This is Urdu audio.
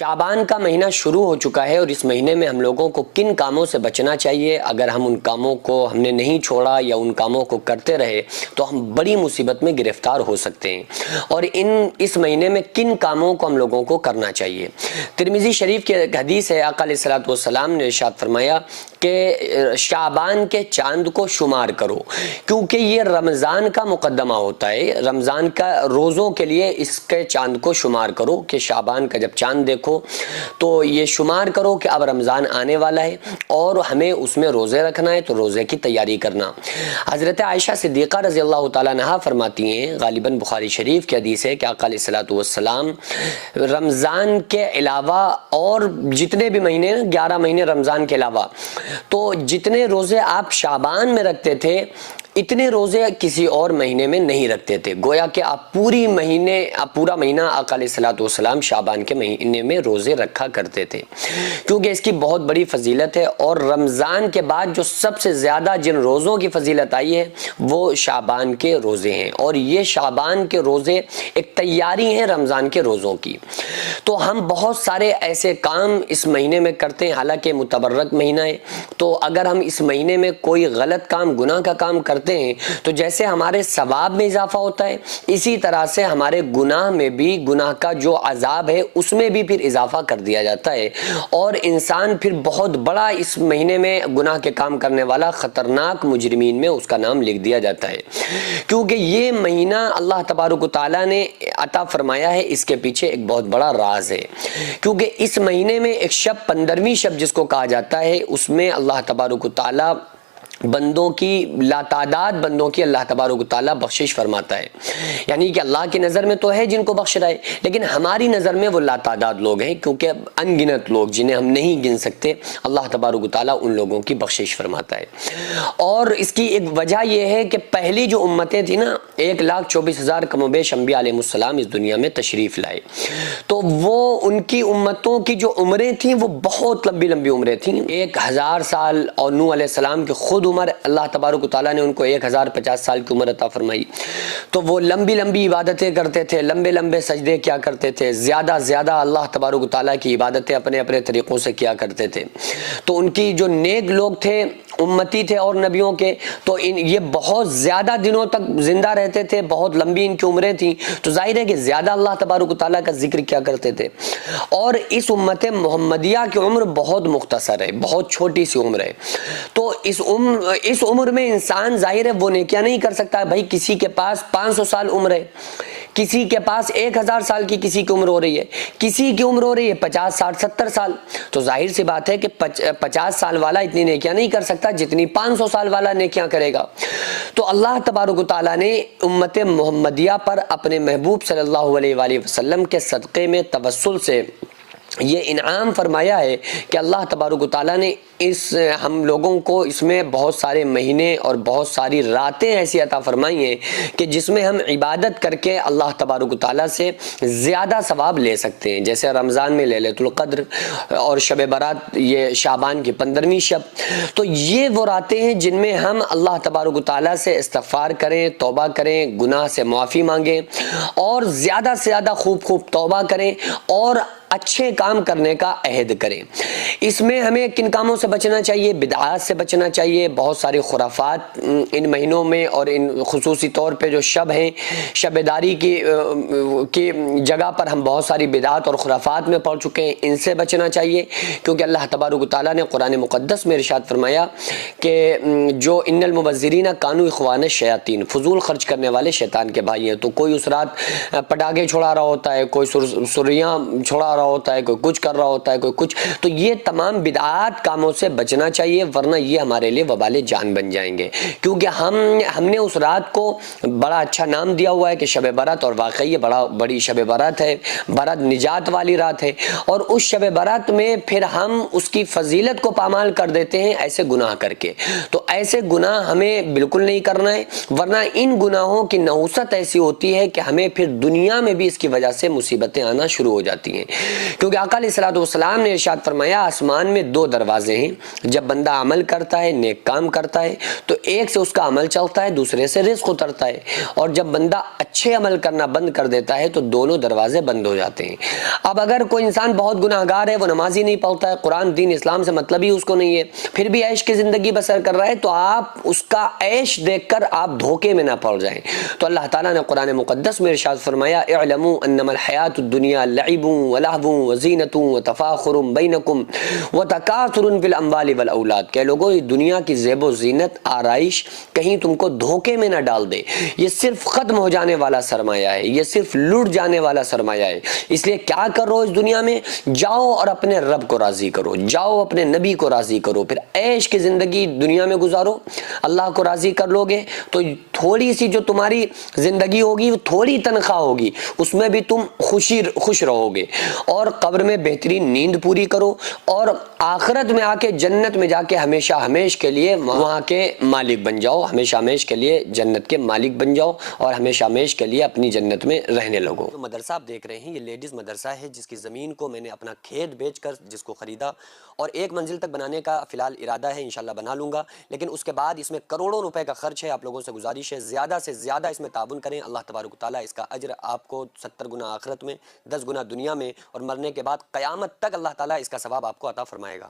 شعبان کا مہینہ شروع ہو چکا ہے اور اس مہینے میں ہم لوگوں کو کن کاموں سے بچنا چاہیے؟ اگر ہم ان کاموں کو ہم نے نہیں چھوڑا یا ان کاموں کو کرتے رہے تو ہم بڑی مصیبت میں گرفتار ہو سکتے ہیں۔ اور اس مہینے میں کن کاموں کو ہم لوگوں کو کرنا چاہیے؟ ترمذی شریف کی ایک حدیث ہے، آقا علیہ الصلوۃ والسلام نے ارشاد فرمایا کہ شعبان کے چاند کو شمار کرو، کیونکہ یہ رمضان کا مقدمہ ہوتا ہے۔ رمضان کا روزوں کے لیے اس کے چاند کو شمار کرو کہ شعبان کا جب چاند دیکھو تو یہ شمار کرو کہ اب رمضان آنے والا ہے اور ہمیں اس میں روزے رکھنا ہے، تو روزے کی تیاری کرنا۔ حضرت عائشہ صدیقہ رضی اللہ تعالیٰ عنہا فرماتی ہیں، غالباً بخاری شریف کی حدیث ہے، کہ آقا علیہ الصلوۃ والسلام رمضان کے علاوہ اور جتنے بھی مہینے، 11 مہینے رمضان کے علاوہ، تو جتنے روزے آپ شعبان میں رکھتے تھے اتنے روزے کسی اور مہینے میں نہیں رکھتے تھے۔ گویا کہ آپ پورا مہینہ آقا علیہ الصلوۃ والسلام شعبان کے مہینے میں روزے رکھا کرتے تھے، کیونکہ اس کی بہت بڑی فضیلت ہے۔ اور رمضان کے بعد جو سب سے زیادہ جن روزوں کی فضیلت آئی ہے وہ شعبان کے روزے ہیں، اور یہ شعبان کے روزے ایک تیاری ہیں رمضان کے روزوں کی۔ تو ہم بہت سارے ایسے کام اس مہینے میں کرتے ہیں، حالانکہ متبرک مہینہ ہے، تو اگر ہم اس مہینے میں کوئی غلط کام، گناہ کا کام کرتے ہیں تو جیسے ہمارے ثواب میں اضافہ ہوتا ہے، اسی طرح سے ہمارے گناہ میں بھی، گناہ کا جو عذاب ہے اس میں بھی پھر اضافہ کر دیا جاتا ہے، اور انسان پھر بہت بڑا اس مہینے میں گناہ کے کام کرنے والا خطرناک مجرمین میں اس کا نام لکھ دیا جاتا ہے۔ کیونکہ یہ مہینہ اللہ تبارک و تعالیٰ نے عطا فرمایا ہے، اس کے پیچھے ایک بہت بڑا راز ہے، کیونکہ اس مہینے میں ایک شب، 15ویں شب جس کو کہا جاتا ہے، اس میں اللہ تبارک و تعالیٰ بندوں کی، لاتعداد بندوں کی اللہ تبارک و تعالیٰ بخشش فرماتا ہے۔ یعنی کہ اللہ کی نظر میں تو ہے جن کو بخش رہا ہے، لیکن ہماری نظر میں وہ لاتعداد لوگ ہیں، کیونکہ ان گنت لوگ جنہیں ہم نہیں گن سکتے، اللہ تبارک و تعالیٰ ان لوگوں کی بخشش فرماتا ہے۔ اور اس کی ایک وجہ یہ ہے کہ پہلی جو امتیں تھیں نا، 1,24,000 کم و بیش انبیاء علیہ السلام اس دنیا میں تشریف لائے، تو وہ ان کی امتوں کی جو عمریں تھیں وہ بہت لمبی لمبی عمریں تھیں، 1000 سال، اور نوح علیہ السلام کی خود عمر اللہ تبارک و تعالیٰ نے ان کو 1050 سال کی عمر عطا فرمائی، تو وہ لمبی لمبی عبادتیں کرتے تھے، لمبے لمبے سجدے کیا کرتے تھے، زیادہ زیادہ اللہ تبارک و تعالیٰ کی عبادتیں اپنے اپنے طریقوں سے کیا کرتے تھے۔ تو ان کی جو نیک لوگ تھے، امتی تھے اور نبیوں کے، تو یہ بہت زیادہ دنوں تک زندہ رہتے تھے، بہت لمبی ان کی عمریں تھیں، تو ظاہر ہے کہ زیادہ اللہ تبارک و تعالیٰ کا ذکر کیا کرتے تھے۔ اور اس امت محمدیہ کی عمر بہت مختصر ہے، بہت چھوٹی سی عمر ہے، تو اس عمر میں انسان ظاہر ہے وہ نیکیاں نہیں کر سکتا۔ بھائی کسی کے پاس 500 سال عمر ہے، کسی کے پاس 1000 سال کی کسی کی عمر ہو رہی ہے، کسی کی عمر ہو رہی ہے 50 60 70 سال، تو ظاہر سی بات ہے کہ 50 سال والا اتنی نیکیاں نہیں کر سکتا جتنی 500 سال والا نیکیاں کرے گا۔ تو اللہ تبارک و تعالیٰ نے امت محمدیہ پر اپنے محبوب صلی اللہ علیہ وآلہ وسلم کے صدقے میں توسل سے یہ انعام فرمایا ہے کہ اللہ تبارک و تعالیٰ نے ہم لوگوں کو اس میں بہت سارے مہینے اور بہت ساری راتیں ایسی عطا فرمائی ہیں کہ جس میں ہم عبادت کر کے اللہ تبارک و تعالیٰ سے زیادہ ثواب لے سکتے ہیں، جیسے رمضان میں لیلۃ القدر اور شب برات، یہ شعبان کی 15ویں شب۔ تو یہ وہ راتیں ہیں جن میں ہم اللہ تبارک و تعالیٰ سے استغفار کریں، توبہ کریں، گناہ سے معافی مانگیں، اور زیادہ سے زیادہ خوب توبہ کریں اور اچھے کام کرنے کا عہد کریں۔ اس میں ہمیں کن کاموں سے بچنا چاہیے؟ بدعات سے بچنا چاہیے، بہت ساری خرافات ان مہینوں میں، اور ان خصوصی طور پہ جو شب ہیں، شب داری کی جگہ پر ہم بہت ساری بدعات اور خرافات میں پڑ چکے ہیں، ان سے بچنا چاہیے، کیونکہ اللہ تبارک و تعالیٰ نے قرآن مقدس میں ارشاد فرمایا کہ جو ان المبذرین کانوا اخوان الشیاطین، فضول خرچ کرنے والے شیطان کے بھائی ہیں۔ تو کوئی اس رات پٹاخے چھوڑا رہا ہوتا ہے، کوئی سریاں چھوڑا رہا ہوتا ہے، کوئی کچھ کر رہا ہوتا ہے، کوئی کچھ، تو یہ تمام بدعات کاموں سے بچنا چاہیے، ورنہ یہ ہمارے لیے وبال جان بن جائیں گے۔ کیونکہ ہم نے اس رات کو بڑا اچھا نام دیا ہوا ہے کہ شب برات، اور واقعی یہ بڑی شب برات ہے، برات نجات والی رات ہے، اور اس شب برات میں پھر ہم اس کی فضیلت کو پامال کر دیتے ہیں ایسے گناہ کر کے۔ تو ایسے گناہ ہمیں بالکل نہیں کرنا ہے، ورنہ ان گناہوں کی نحوست ایسی ہوتی ہے کہ ہمیں پھر دنیا میں بھی اس کی وجہ سے مصیبتیں آنا شروع ہو جاتی ہیں۔ کیونکہ آقا علیہ الصلوۃ والسلام نے ارشاد فرمایا آسمان میں دو دروازے ہیں، جب بندہ عمل کرتا ہے، نیک کام کرتا ہے تو ایک سے اس کا عمل چلتا ہے، دوسرے سے رزق اترتا ہے، اور جب بندہ اچھے عمل کرنا بند کر دیتا ہے تو دونوں دروازے بند ہو جاتے ہیں۔ اب اگر کوئی انسان بہت گناہ گار ہے، وہ نمازی نہیں پڑھتا ہے، قرآن دین اسلام سے مطلب ہی اس کو نہیں ہے، پھر بھی عیش کی زندگی بسر کر رہا ہے، تو آپ اس کا عیش دیکھ کر آپ دھوکے میں نہ پڑ جائیں۔ تو اللہ تعالیٰ نے قرآن مقدس میں ارشاد فرمایا اعلموا انما الحیات الدنیا لعب ولہو وزینۃ وتفاخر بینکم وتکاثر فی الاموال والاولاد، کہ لوگوں یہ دنیا کی زیب و زینت آرائش کہیں تم کو دھوکے میں نہ ڈال دے، یہ صرف ختم ہو جانے والا سرمایہ ہے، یہ صرف لٹ جانے والا سرمایہ ہے۔ اس لیے کیا کر رہو اس دنیا میں، جاؤ اور اپنے رب کو راضی کرو، جاؤ اپنے نبی کو راضی کرو، پھر عیش کی زندگی دنیا میں گزارو، اللہ کو راضی کر لو گے تو تھوڑی سی جو تمہاری زندگی ہوگی، تھوڑی تنخواہ ہوگی، اس میں بھی تم خوش رہو گے، اور قبر میں بہترین نیند پوری کرو، اور آخرت میں آ کے جنت میں جا کے ہمیشہ ہمیش کے لیے وہاں کے مالک بن جاؤ، ہمیشہ ہمیش کے لیے جنت کے مالک بن جاؤ، اور ہمیشہ ہمیش کے لیے اپنی جنت میں رہنے لگو۔ جو مدرسہ آپ دیکھ رہے ہیں یہ لیڈیز مدرسہ ہے، جس کی زمین کو میں نے اپنا کھیت بیچ کر جس کو خریدا، اور ایک منزل تک بنانے کا فی الحال ارادہ ہے، انشاءاللہ بنا لوں گا، لیکن اس کے بعد اس میں کروڑوں روپے کا خرچ ہے۔ آپ لوگوں سے گزارش ہے زیادہ سے زیادہ اس میں تعاون کریں، اللہ تبارک و تعالیٰ اس کا اجر آپ کو 70 گنا آخرت میں، 10 گنا دنیا میں، اور مرنے کے بعد قیامت تک اللہ تعالیٰ اس کا ثواب آپ کو عطا فرمائے گا۔